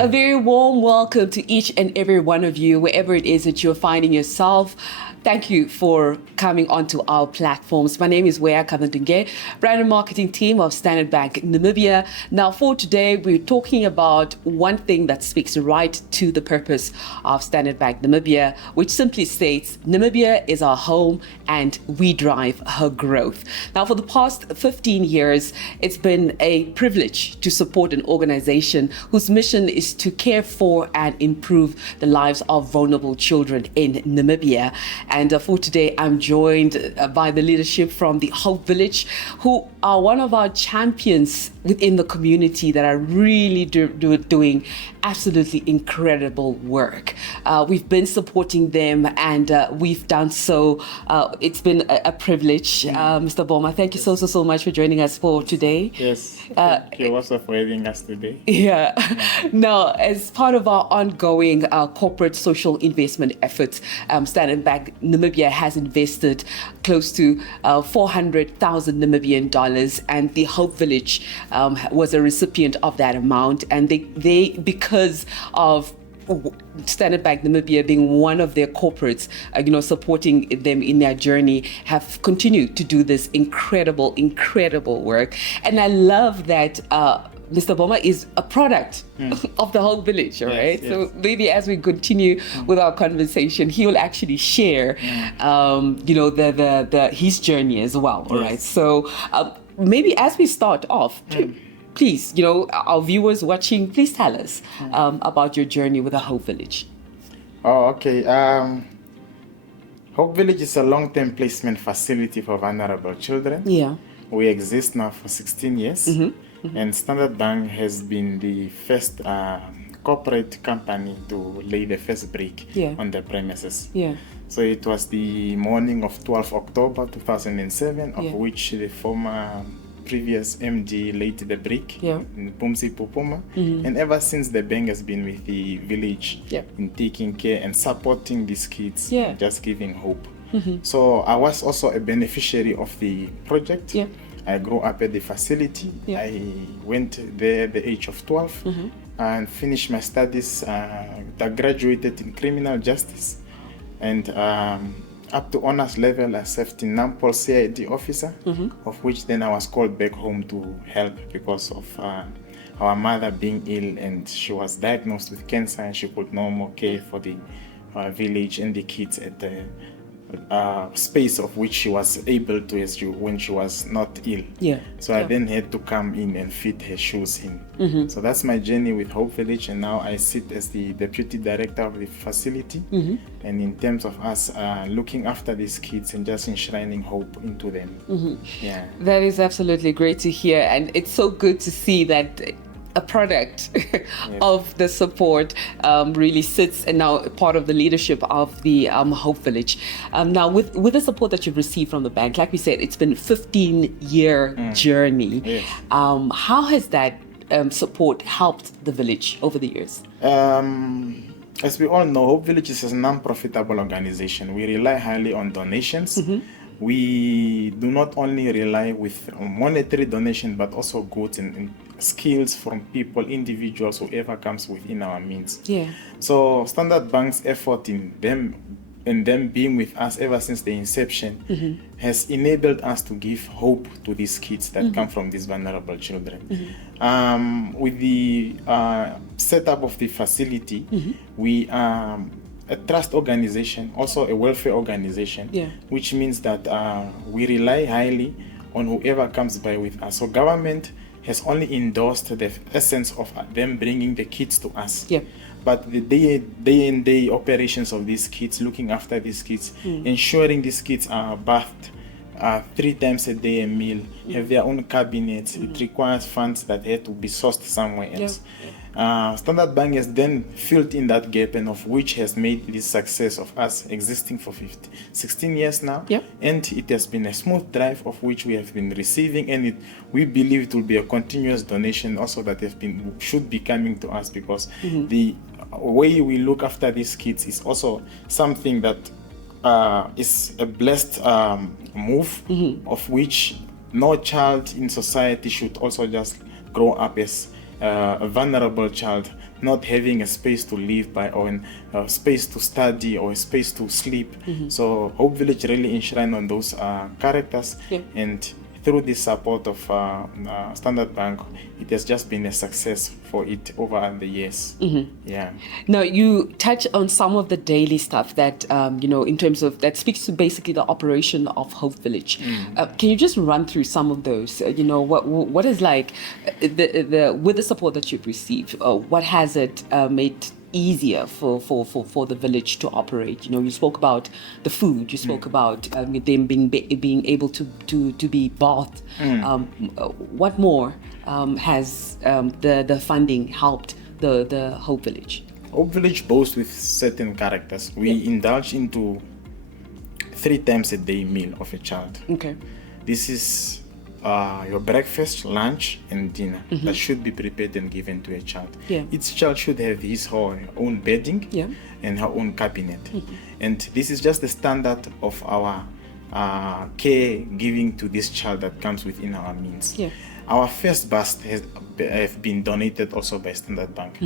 A very warm welcome to each and every one of you, wherever it is that you're finding yourself. Thank you for coming onto our platforms. My name is Wea Kavandunge, brand and marketing team of Standard Bank Namibia. Now for today, we're talking about one thing that speaks right to the purpose of Standard Bank Namibia, which simply states, Namibia is our home and we drive her growth. Now for the past 15 years, it's been a privilege to support an organization whose mission is to care for and improve the lives of vulnerable children in Namibia. And for today, I'm joined by the leadership from the Hope Village, who are one of our champions within the community that are really doing absolutely incredible work. We've been supporting them and we've done so. It's been a privilege. Mr. Boma, thank you so much for joining us for today. Yes, thank you also for having us today. Yeah. Now, as part of our ongoing corporate social investment efforts, Standard Bank Namibia has invested close to 400,000 Namibian dollars, and the Hope Village was a recipient of that amount. And they because of Standard Bank Namibia being one of their corporates, supporting them in their journey, have continued to do this incredible work. And I love that Mr. Boma is a product of the whole village, all right? Yes. So maybe as we continue with our conversation, he will actually share, his journey as well, all right? So maybe as we start off, please, our viewers watching, please tell us about your journey with the Hope Village. Oh, okay. Hope Village is a long-term placement facility for vulnerable children. Yeah. We exist now for 16 years. And Standard Bank has been the first corporate company to lay the first brick on the premises. Yeah. So it was the morning of 12 October 2007, of which the former previous MD laid the brick in Boma. And ever since, the bank has been with the village in taking care and supporting these kids, just giving hope. So I was also a beneficiary of the project. I grew up at the facility. I went there at the age of 12 and finished my studies. I graduated in criminal justice, and up to honors level, I served in Nampol CID officer, of which then I was called back home to help because of our mother being ill, and she was diagnosed with cancer, and she could no more care for the village and the kids at the space of which she was able to when she was not ill. So I then had to come in and fit her shoes in. So that's my journey with Hope Village, and now I sit as the deputy director of the facility. And in terms of us looking after these kids and just enshrining hope into them. That is absolutely great to hear, and it's so good to see that a product of the support really sits and now part of the leadership of the Hope Village. Now with the support that you've received from the bank, like we said, it's been a 15-year journey. How has that support helped the village over the years? As we all know, Hope Village is a non-profitable organization. We rely highly on donations. We do not only rely with monetary donation, but also goods and skills from people, individuals, whoever comes within our means. So Standard Bank's effort in them being with us ever since the inception has enabled us to give hope to these kids that come from these vulnerable children. With the setup of the facility, we are a trust organization, also a welfare organization, which means that we rely highly on whoever comes by with us. So government has only endorsed the essence of them bringing the kids to us. But the day-in-day operations of these kids, looking after these kids, ensuring these kids are bathed 3 times a day a meal, have their own cabinets, it requires funds that had to be sourced somewhere else. Standard Bank has then filled in that gap, and of which has made this success of us existing for 16 years now. And it has been a smooth drive of which we have been receiving, and we believe it will be a continuous donation also that should be coming to us, because the way we look after these kids is also something that is a blessed move, of which no child in society should also just grow up as a vulnerable child not having a space to live by, or a space to study, or a space to sleep. So Hope Village really enshrined on those characters, and through the support of Standard Bank, it has just been a success for it over the years. Yeah. Now, you touch on some of the daily stuff that, in terms of, that speaks to basically the operation of Hope Village. Can you just run through some of those? What is like, with the support that you've received, what has it made easier for the village to operate? You spoke about the food, you spoke about them being able to be bathed. What more has the funding helped the Hope Village? Hope Village boasts with certain characters. We indulge into 3 times a day meal of a child. Okay. This is your breakfast, lunch, and dinner that should be prepared and given to a child. Each child should have his or her own bedding and her own cabinet. And this is just the standard of our care giving to this child that comes within our means. Our first bus have been donated also by Standard Bank.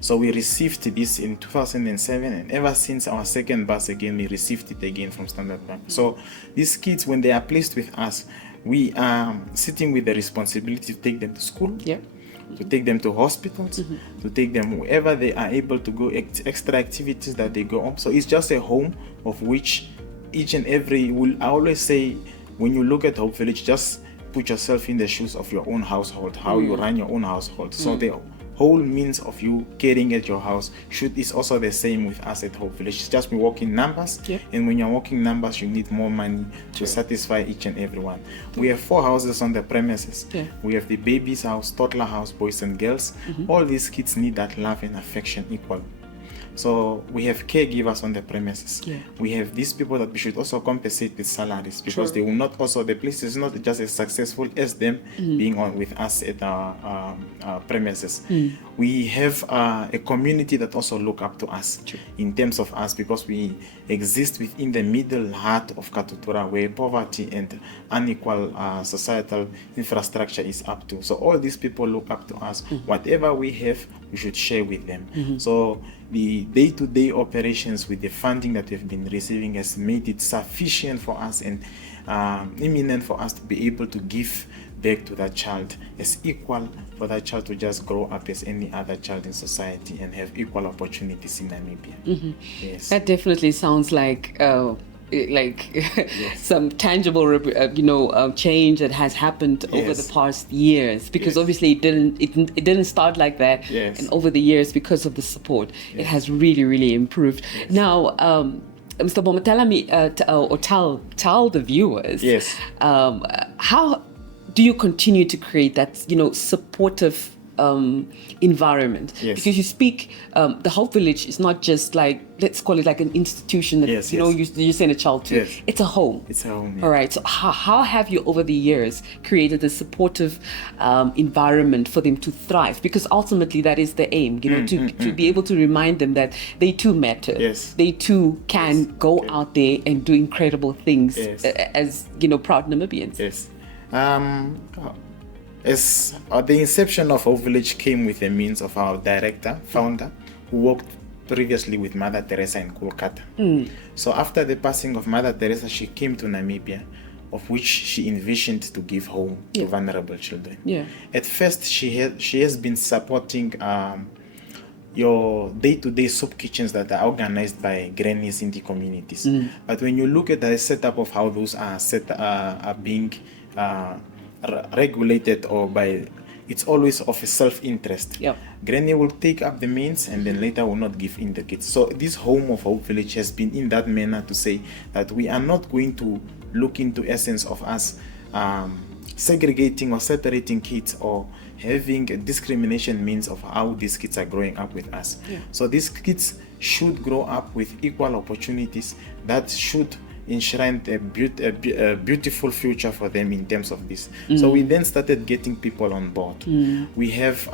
So we received this in 2007, and ever since our second bus again, we received it again from Standard Bank. So these kids, when they are placed with us, we are sitting with the responsibility to take them to school, to take them to hospitals, to take them wherever they are able to go, extra activities that they go on. So it's just a home of which each and every, I always say, when you look at Hope Village, just put yourself in the shoes of your own household, how you run your own household. So the whole means of you caring at your house is also the same with us at Hope Village. It's just we work in numbers, and when you're working numbers, you need more money to satisfy each and every one. We have 4 houses on the premises. We have the baby's house, toddler house, boys and girls. All these kids need that love and affection equal. So we have caregivers on the premises. We have these people that we should also compensate with salaries, because they will not also, the place is not just as successful as them being on with us at our premises. We have a community that also look up to us in terms of us, because we exist within the middle heart of Katutura, where poverty and unequal societal infrastructure is up to. So all these people look up to us. Whatever we have, we should share with them. So the day-to-day operations with the funding that we've been receiving has made it sufficient for us and imminent for us to be able to give back to that child as equal, for that child to just grow up as any other child in society and have equal opportunities in Namibia. Yes. That definitely sounds like some tangible change that has happened over the past years, because obviously it didn't start like that, and over the years, because of the support, it has really improved. Now, Mr. Boma, tell the viewers, how do you continue to create that supportive environment? Because you speak, the Hope Village is not just like, let's call it like an institution that you send a child to. It's a home. It's a home. All right. So how have you over the years created a supportive environment for them to thrive? Because ultimately that is the aim, to be able to remind them that they too matter. They too can go out there and do incredible things as proud Namibians. As the inception of Hope Village came with the means of our founder, who worked previously with Mother Teresa in Kolkata. So after the passing of Mother Teresa, she came to Namibia, of which she envisioned to give home to vulnerable children. At first, she has been supporting your day-to-day soup kitchens that are organized by grannies in the communities. But when you look at the setup of how those are being regulated, or by, it's always of a self-interest. Granny will take up the means and then later will not give in the kids. So this home of Hope Village has been in that manner to say that we are not going to look into essence of us segregating or separating kids, or having a discrimination means of how these kids are growing up with us. So these kids should grow up with equal opportunities that should enshrined a beautiful future for them in terms of this. So we then started getting people on board. We have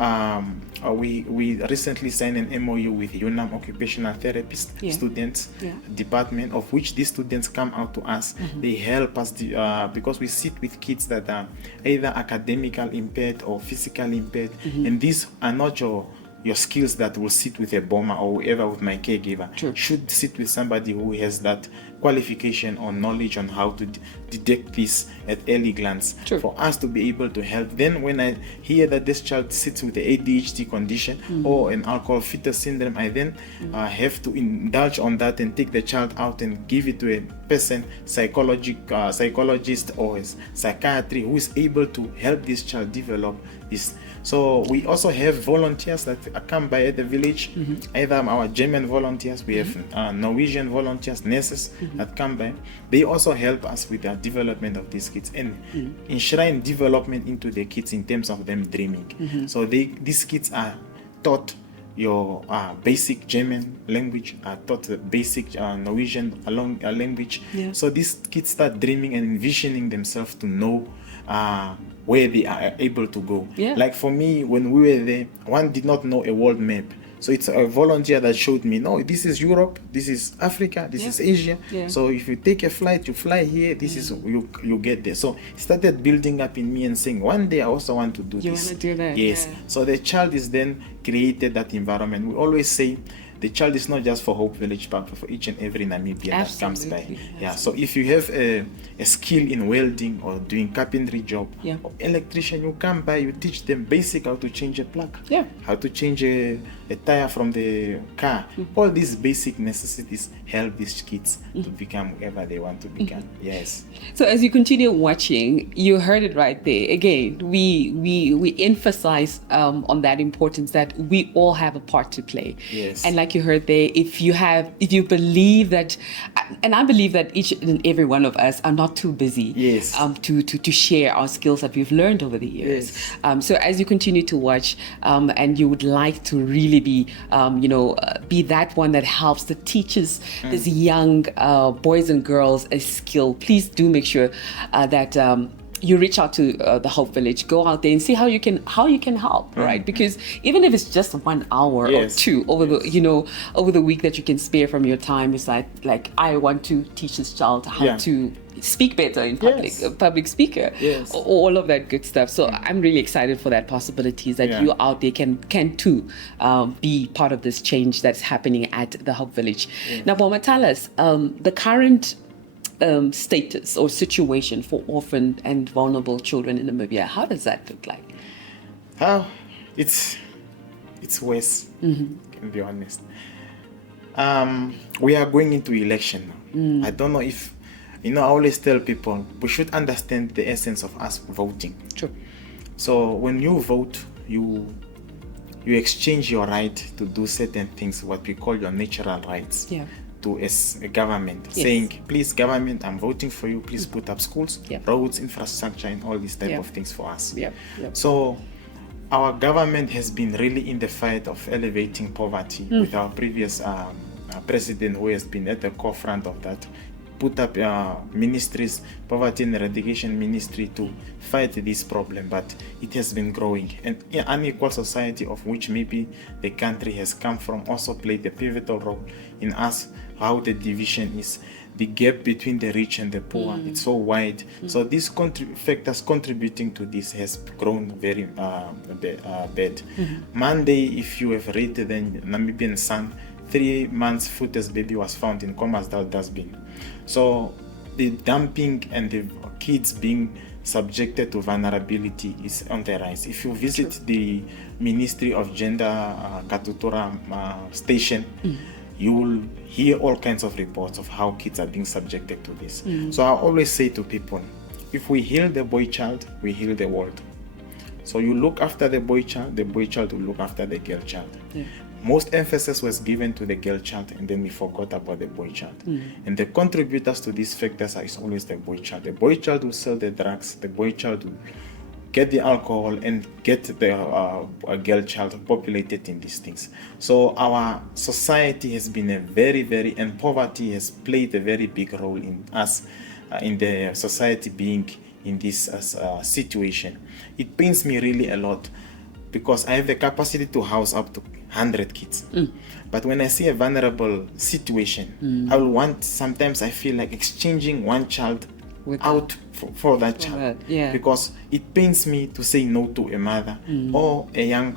we recently signed an MOU with UNAM Occupational Therapist students department, of which these students come out to us. They help us because we sit with kids that are either academically impaired or physically impaired, and these are not your skills that will sit with a Boma or whoever with my caregiver. Should sit with somebody who has that qualification or knowledge on how to detect this at early glance for us to be able to help. Then when I hear that this child sits with the ADHD condition or an alcohol fetus syndrome, I then have to indulge on that and take the child out and give it to a person, psychologist or psychiatry, who is able to help this child develop this. So we also have volunteers that come by at the village, either our German volunteers, we have Norwegian volunteers, nurses that come by. They also help us with the development of these kids and enshrine development into the kids in terms of them dreaming. So these kids are taught your basic German language, are taught the basic Norwegian language. So these kids start dreaming and envisioning themselves to know where they are able to go. Like for me, when we were there, one did not know a world map. So it's a volunteer that showed me, no, this is Europe, this is Africa, this is Asia. So if you take a flight, you fly here, this is you get there. So it started building up in me and saying, one day I also want to do this. You want to do that? Yes. So the child is then created that environment. We always say the child is not just for Hope Village Park, but for each and every Namibian that comes by. So if you have a skill in welding or doing carpentry job, or electrician, you come by, you teach them basic how to change a plug, how to change a tire from the car. All these basic necessities help these kids to become whoever they want to become. Yes. So as you continue watching, you heard it right there. Again, we emphasize on that importance that we all have a part to play. Yes. And like you heard there, if you believe that, and I believe that each and every one of us are not too busy to share our skills that we've learned over the years. So as you continue to watch and you would like to really be that one that helps, that teaches these young boys and girls a skill, please do make sure that you reach out to the Hope Village, go out there and see how you can help, right? Because even if it's just 1 hour or two over the week that you can spare from your time, it's like I want to teach this child how to speak better in public, public speaker, all of that good stuff. So I'm really excited for that possibilities that you out there can too be part of this change that's happening at the Hope Village. Now, Boma, tell us the current status or situation for orphaned and vulnerable children in Namibia. How does that look like? It's worse, can be honest. We are going into election now. I don't know if, I always tell people we should understand the essence of us voting. So when you vote, you exchange your right to do certain things, what we call your natural rights. To a government, saying, please government, I'm voting for you, please put up schools, roads, infrastructure, and all these type of things for us. So our government has been really in the fight of elevating poverty with our previous president, who has been at the forefront of that, put up ministries, poverty and eradication ministry, to fight this problem, but it has been growing. And unequal society, of which maybe the country has come from, also played a pivotal role in us, how the division is. The gap between the rich and the poor, it's so wide. So these factors contributing to this has grown very bad. Monday, if you have read the Namibian Sun, 3 months fetus baby was found in Khomasdal dustbin. So the dumping and the kids being subjected to vulnerability is on the rise. If you visit the Ministry of Gender Katutura station, you will hear all kinds of reports of how kids are being subjected to this. So I always say to people, if we heal the boy child, we heal the world. So you look after the boy child will look after the girl child. Most emphasis was given to the girl child, and then we forgot about the boy child. And the contributors to these factors is always the boy child. The boy child will sell the drugs, the boy child will get the alcohol, and get the girl child populated in these things. So our society has been and poverty has played a very big role in us, in the society being in this situation. It pains me really a lot, because I have the capacity to house up to 100 kids. But when I see a vulnerable situation, I will want, sometimes I feel like exchanging one child out for that child. Because it pains me to say no to a mother or a young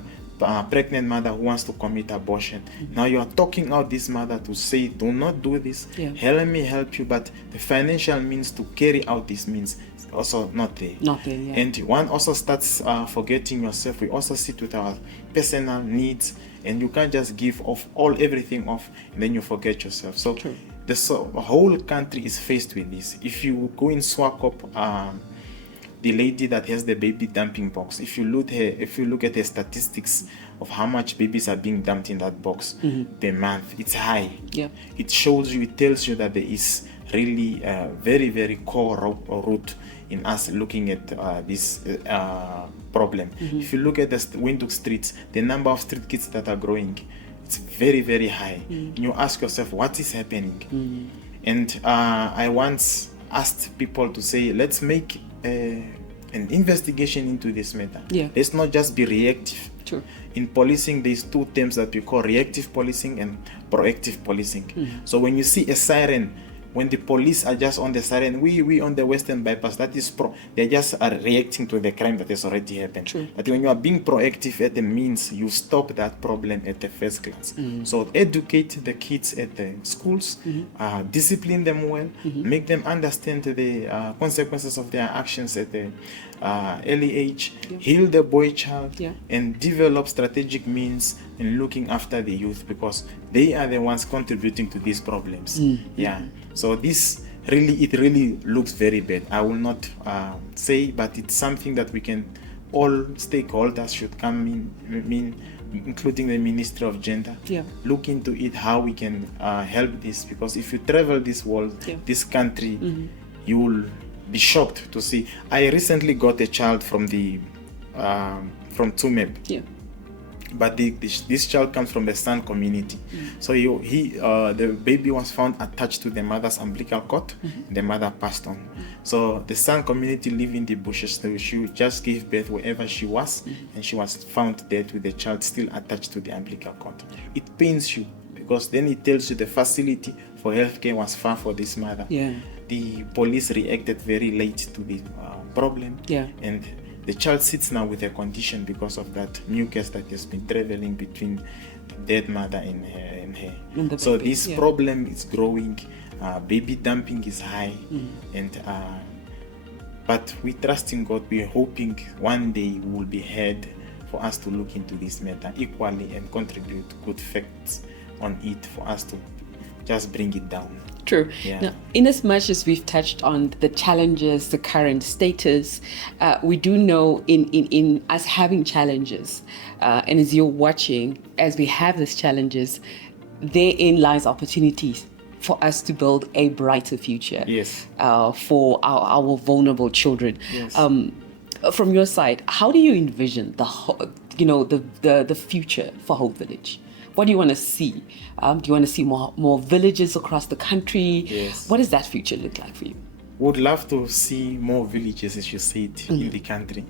pregnant mother who wants to commit abortion. Now you are talking out this mother to say, do not do this, let me help you, but the financial means to carry out this means also not there. And one also starts forgetting yourself. We also sit with our personal needs, and you can't just give everything off and then you forget yourself. So the whole country is faced with this. If you go in Swakop, the lady that has the baby dumping box, if you look at the statistics of how much babies are being dumped in that box per month, it's high. It tells you that there is really a very, very core root in us looking at this problem. If you look at the Windhoek streets, the number of street kids that are growing, it's very, very high. And you ask yourself, what is happening? And I once asked people to say, let's make an investigation into this matter. Let's not just be reactive. In policing, there's two terms that we call reactive policing and proactive policing. So when you see a siren, when the police are just on the siren, we on the Western Bypass, that is they just are reacting to the crime that has already happened. But when you are being proactive, at the means you stop that problem at the first glance. So educate the kids at the schools, discipline them well, make them understand the consequences of their actions at the early age, heal the boy child, and develop strategic means in looking after the youth, because they are the ones contributing to these problems. So this really looks very bad. I will not say, but it's something that we can, all stakeholders should come in, including the Ministry of Gender, look into it, how we can help this, because if you travel this world, this country, you will be shocked to see. I recently got a child from from Tsumeb. But this child comes from the San community. So the baby was found attached to the mother's umbilical cord. The mother passed on. So the San community live in the bushes. So she just gave birth wherever she was, and she was found dead with the child still attached to the umbilical cord. It pains you, because then it tells you the facility for healthcare was far for this mother. The police reacted very late to the problem, and the child sits now with a condition because of that mucus that has been traveling between the dead mother and her. So this problem is growing. Baby dumping is high, and but we trust in God. We're hoping one day we will be heard for us to look into this matter equally and contribute good facts on it for us to just bring it down. True. Now, in as much as we've touched on the challenges, the current status, we do know in us having challenges, and as you're watching, as we have these challenges, therein lies opportunities for us to build a brighter future for our vulnerable children. From your side, how do you envision the future for Hope Village? What do you want to see? Do you want to see more villages across the country? What does that future look like for you? Would love to see more villages, as you said, in the country.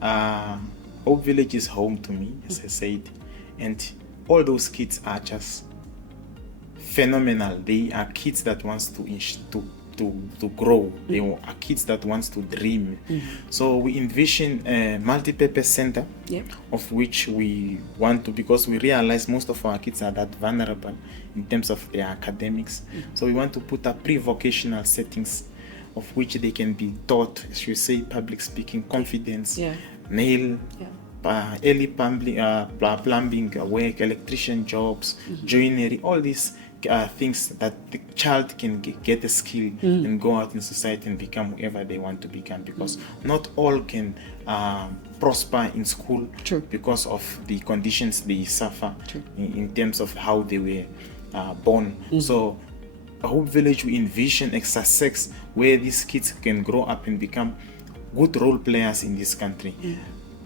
Hope Village is home to me, as I said, and all those kids are just phenomenal. They are kids that wants to grow. They are kids that wants to dream. So we envision a multi-purpose center, of which we want to, because we realize most of our kids are that vulnerable in terms of their academics. So we want to put up pre-vocational settings of which they can be taught, as you say, public speaking, confidence, nail, early plumbing work, electrician jobs, joinery, all these things that the child can get a skill and go out in society and become whoever they want to become, because not all can prosper in school because of the conditions they suffer in terms of how they were born. So a Hope Village, we envision a success where these kids can grow up and become good role players in this country.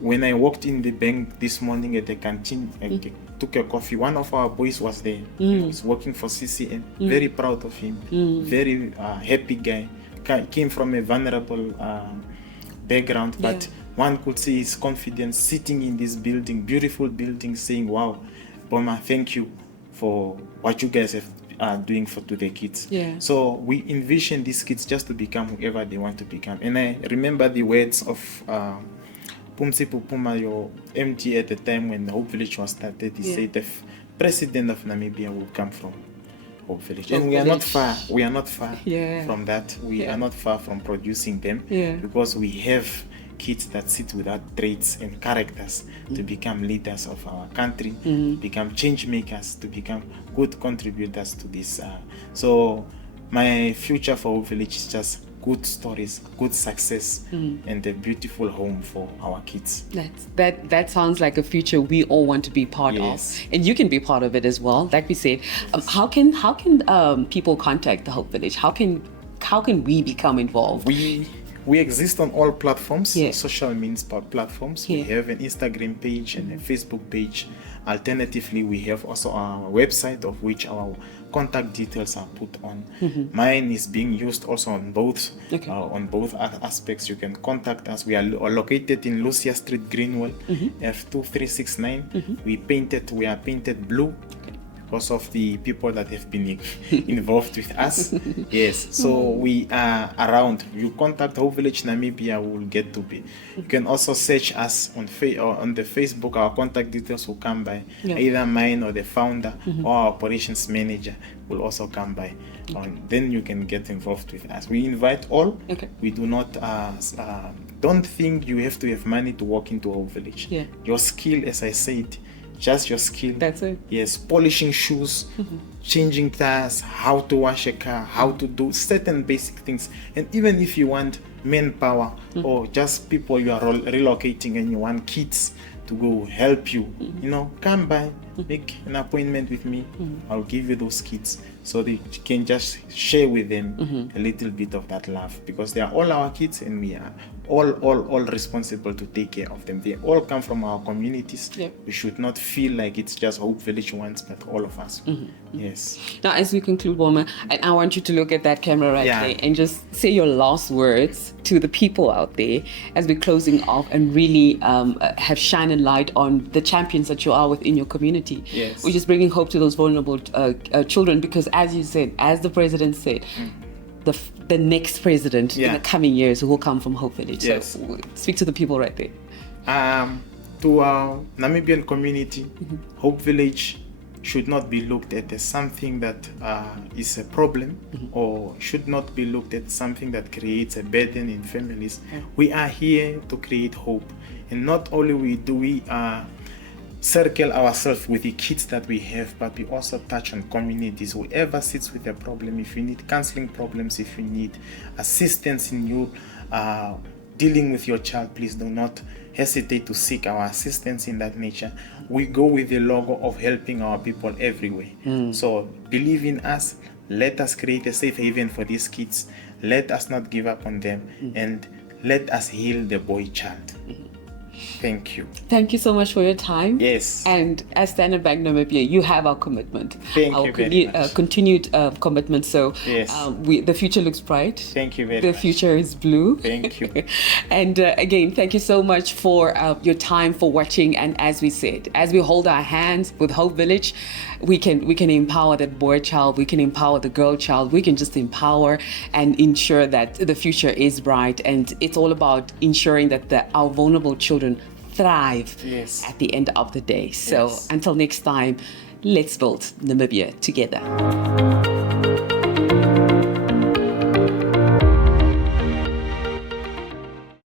When I walked in the bank this morning at the canteen, I took a coffee. One of our boys was there. He was working for CCN. Very proud of him. Very happy guy. Came from a vulnerable background, but one could see his confidence sitting in this building, beautiful building, saying, "Wow, Boma, thank you for what you guys are doing to the kids." So we envision these kids just to become whoever they want to become. And I remember the words of Pumsi Pupuma, your MD at the time when the Hope Village was started. He said the president of Namibia will come from Hope Village. And we are not far. We are not far from that. We are not far from producing them because we have kids that sit without traits and characters to become leaders of our country, become change makers, to become good contributors to this. So my future for Hope Village is just good stories, good success, and a beautiful home for our kids. That sounds like a future we all want to be part of, and you can be part of it as well. Like we said, how can people contact the Hope Village? How can we become involved? We exist on all platforms, social means platforms. We have an Instagram page and a Facebook page. Alternatively, we have also our website, of which our contact details are put on. Mine is being used also on both aspects. You can contact us. We are located in Lucia Street, Greenwell, F2369. We are painted blue because of the people that have been involved with us. So we are around. You contact Hope Village Namibia, we will get to be. You can also search us on the Facebook. Our contact details will come by. Either mine or the founder or our operations manager will also come by. Then you can get involved with us. We invite all. We do not don't think you have to have money to walk into Hope Village. Your skill, as I said, just your skill. That's it. Yes, polishing shoes, changing tires, how to wash a car, how to do certain basic things. And even if you want manpower or just people you are relocating and you want kids to go help you, come by, make an appointment with me. I'll give you those kids so that you can just share with them a little bit of that love, because they are all our kids and we are all responsible to take care of them. They all come from our communities. We should not feel like it's just Hope Village once, but all of us. Yes. Now, as we conclude, Boma, and I want you to look at that camera there and just say your last words to the people out there as we're closing off, and really have shine a light on the champions that you are within your community. We're just bringing hope to those vulnerable children, because as you said, as the president said, the next president in the coming years will come from Hope Village. So speak to the people right there. To our Namibian community, Hope Village should not be looked at as something that is a problem, or should not be looked at something that creates a burden in families. We are here to create hope, and not only do we circle ourselves with the kids that we have, but we also touch on communities. Whoever sits with a problem, if you need counseling problems, if you need assistance in you dealing with your child, please do not hesitate to seek our assistance in that nature. We go with the logo of helping our people everywhere. So believe in us. Let us create a safe haven for these kids. Let us not give up on them, and let us heal the boy child. Thank you. Thank you so much for your time. Yes. And as Standard Bank Namibia, you have our commitment. Thank you very much. Continued commitment. So the future looks bright. Thank you very much. The future is blue. Thank you. And again, thank you so much for your time, for watching. And as we said, as we hold our hands with Hope Village, we can empower that boy child. We can empower the girl child. We can just empower and ensure that the future is bright. And it's all about ensuring that our vulnerable children thrive at the end of the day. So until next time, let's build Namibia together.